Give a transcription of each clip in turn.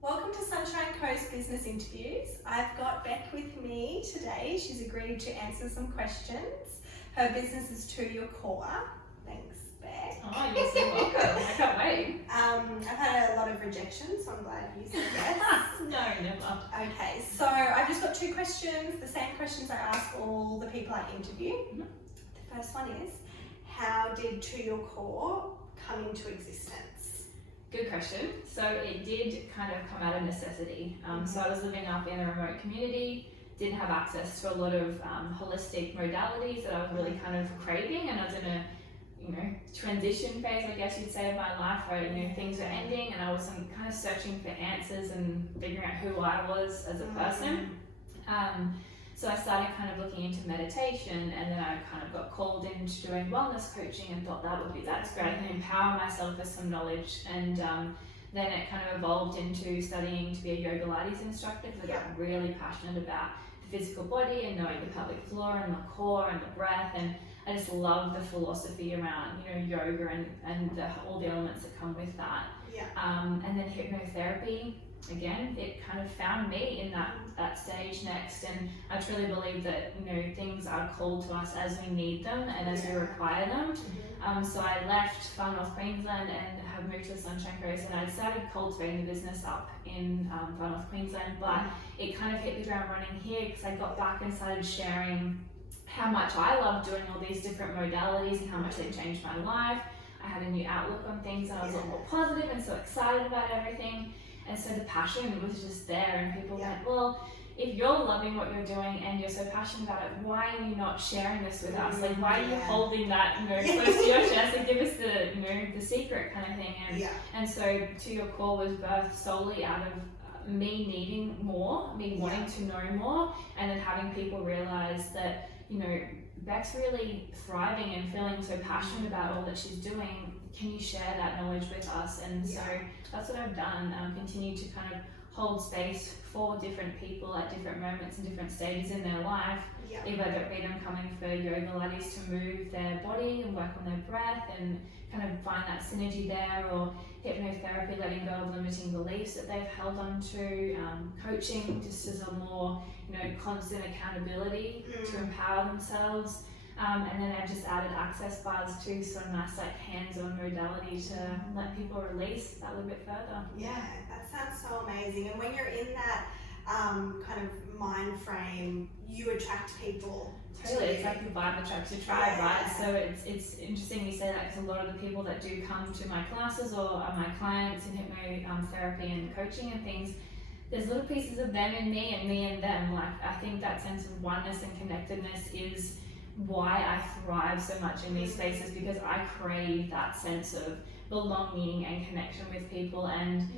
Welcome to Sunshine Coast Business Interviews. I've got Bec with me today. She's agreed to answer some questions. Her business is To Your Core. Thanks, Bec. Oh, you're so welcome. I can't wait. I've had a lot of rejections, so I'm glad you said yes. No, never. Okay, so I've just got two questions, the same questions I ask all the people I interview. Mm-hmm. The first one is, how did To Your Core come into existence? Good question. So it did kind of come out of necessity. So I was living up in a remote community, didn't have access to a lot of holistic modalities that I was really kind of craving, and I was in a transition phase, I guess you'd say, of my life where things were ending, and I was kind of searching for answers and figuring out who I was as a person. So I started kind of looking into meditation, and then I kind of got called into doing wellness coaching and thought that's great, and empower myself with some knowledge. And then it kind of evolved into studying to be a yoga Pilates instructor, because I got really passionate about the physical body and knowing the pelvic floor and the core and the breath, and I just love the philosophy around yoga and all the elements that come with that. And then hypnotherapy, again, it kind of found me in that stage next, and I truly believe that things are called to us as we need them and as we require them. So I left Far North Queensland and have moved to the Sunshine Coast, and I started cultivating the business up in Far North Queensland, but it kind of hit the ground running here because I got back and started sharing how much I love doing all these different modalities and how much they changed my life. I had a new outlook on things, and I was a lot more positive and so excited about everything. And so the passion was just there, and people went, well, if you're loving what you're doing and you're so passionate about it, why are you not sharing this with us? Like, why are you holding that, close to your chest? Like, give us the secret kind of thing. And so To Your Core was birthed solely out of me needing more, me wanting to know more, and then having people realize that, Bec's really thriving and feeling so passionate about all that she's doing. Can you share that knowledge with us? And so that's what I've done. Continue to kind of hold space for different people at different moments and different stages in their life. Either it be them coming for yoga Pilates to move their body and work on their breath and kind of find that synergy there, or hypnotherapy, letting go of limiting beliefs that they've held on to, coaching just as a more constant accountability to empower themselves. And then I've just added access bars too, so a nice hands-on modality to let people release that a little bit further. Yeah, that sounds so amazing. And when you're in that kind of mind frame, you attract people. Totally, it's like the vibe attracts your tribe, right? So it's interesting you say that, because a lot of the people that do come to my classes or are my clients in hypnotherapy and coaching and things, there's little pieces of them in me and me in them. I think that sense of oneness and connectedness is why I thrive so much in these spaces, because I crave that sense of belonging and connection with people, and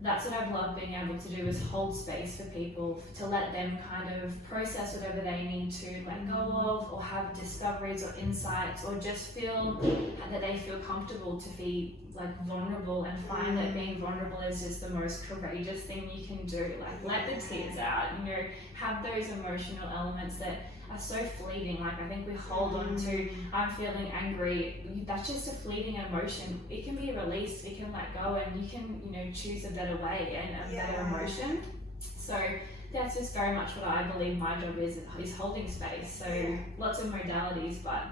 that's what I've loved being able to do, is hold space for people, to let them kind of process whatever they need to let go of, or have discoveries or insights, or just feel that they feel comfortable to be vulnerable, and find that being vulnerable is just the most courageous thing you can do. Let the tears out, have those emotional elements that are so fleeting. I think we hold on to, I'm feeling angry, that's just a fleeting emotion. It can be released, we can let go, and you can choose a better way and a better emotion. So that's just very much what I believe my job is holding space. So lots of modalities, but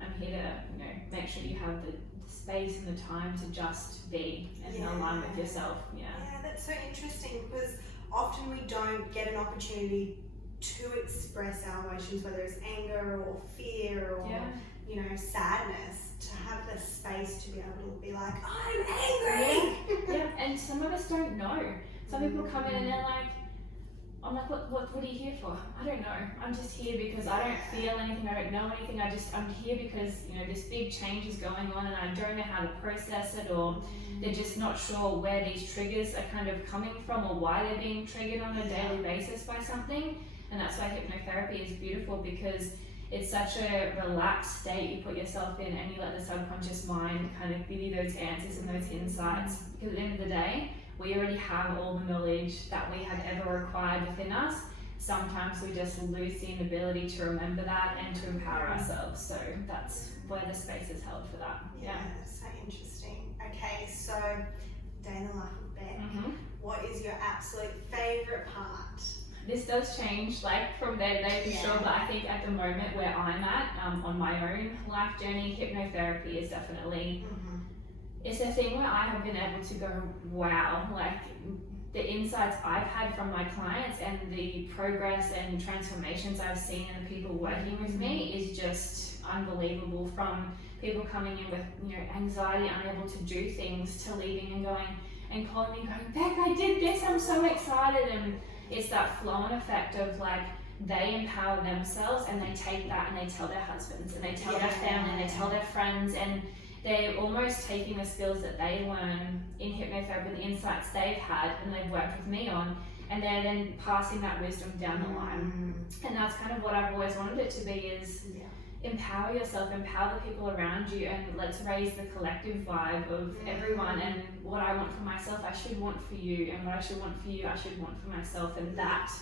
I'm here to make sure you have the space and the time to just be and align with yourself. Yeah, that's so interesting, because often we don't get an opportunity to express our emotions, whether it's anger or fear or sadness, to have the space to be able to be like, I'm angry. And some of us don't know. Some people come in and they're like, I'm like, what are you here for? I don't know. I'm just here because I don't feel anything, I don't know anything. I'm here because this big change is going on, and I don't know how to process it, or they're just not sure where these triggers are kind of coming from, or why they're being triggered on a daily basis by something. And that's why hypnotherapy is beautiful, because it's such a relaxed state you put yourself in, and you let the subconscious mind kind of give you those answers and those insights. Because at the end of the day, we already have all the knowledge that we have ever required within us. Sometimes we just lose the inability to remember that and to empower ourselves. So that's where the space is held for that. That's so interesting. Okay, so day in the life of Bec. What is your favourite part? This does change, like from day to day for sure, but I think at the moment where I'm at, on my own life journey, hypnotherapy is definitely, it's a thing where I have been able to go, wow, like the insights I've had from my clients and the progress and transformations I've seen in the people working with me is just unbelievable. From people coming in with, you know, anxiety, unable to do things, to leaving and going and calling me going, Bec, I did this, I'm so excited. And it's that flow-on effect of like, they empower themselves and they take that and they tell their husbands and they tell their family and they tell their friends, and they're almost taking the skills that they learn in hypnotherapy, the insights they've had and they've worked with me on, and they're then passing that wisdom down the line. And that's kind of what I've always wanted it to be, is empower yourself, empower the people around you, and let's raise the collective vibe of everyone. And what I want for myself, I should want for you, and what I should want for you, I should want for myself. And that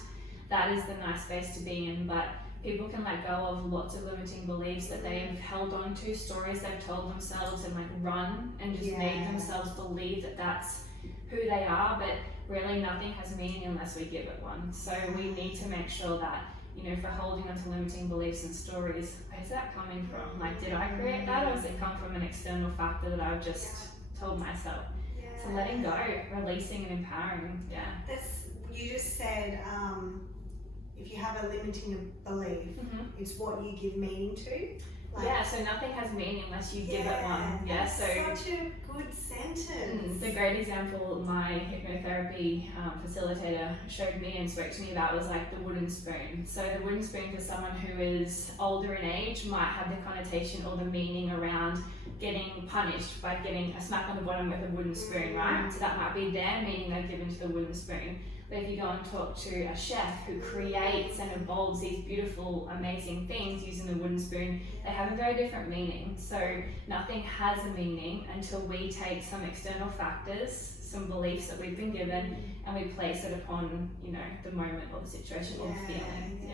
is the nice space to be in. But people can let go of lots of limiting beliefs that they've held on to, stories they've told themselves, and like run and just made themselves believe that that's who they are. But really nothing has meaning unless we give it one. So we need to make sure that, you know, if we're holding on to limiting beliefs and stories, where's that coming from? Like, did I create that, or has it come from an external factor that I've just told myself? So letting go, releasing and empowering. You just said, if you have a limiting belief, it's what you give meaning to. Like, so nothing has meaning unless you give it one. That's such a good sentence. The great example my hypnotherapy facilitator showed me and spoke to me about was like the wooden spoon. So the wooden spoon, for someone who is older in age, might have the connotation or the meaning around getting punished by getting a smack on the bottom with a wooden spoon, right? So that might be their meaning they've given to the wooden spoon. But if you go and talk to a chef who creates and evolves these beautiful, amazing things using the wooden spoon, they have a very different meaning. So nothing has a meaning until we take some external factors, some beliefs that we've been given, and we place it upon, you know, the moment or the situation or the feeling.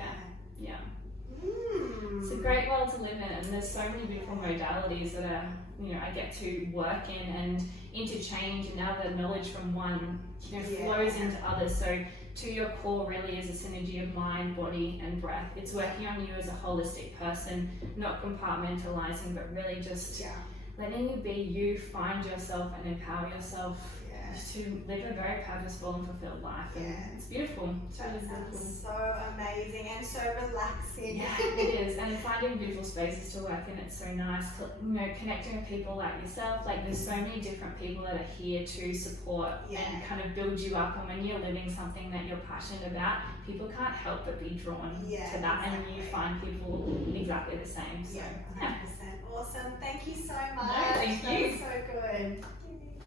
It's a great world to live in, and there's so many beautiful modalities that are, you know, I get to work in and interchange, and now the knowledge from one, you know, flows into others. So to your core really is a synergy of mind, body and breath. It's working on you as a holistic person, not compartmentalizing, but really just letting you be you, find yourself and empower yourself to live a very purposeful and fulfilled life. And it's beautiful. It's really beautiful. So amazing and so relaxing. It is. And finding beautiful spaces to work in, it's so nice. You know, connecting with people like yourself. Like, there's so many different people that are here to support and kind of build you up. And when you're living something that you're passionate about, people can't help but be drawn to that. And you find people exactly the same. So, 100%. Awesome. Thank you so much. No, thank you. That was so good.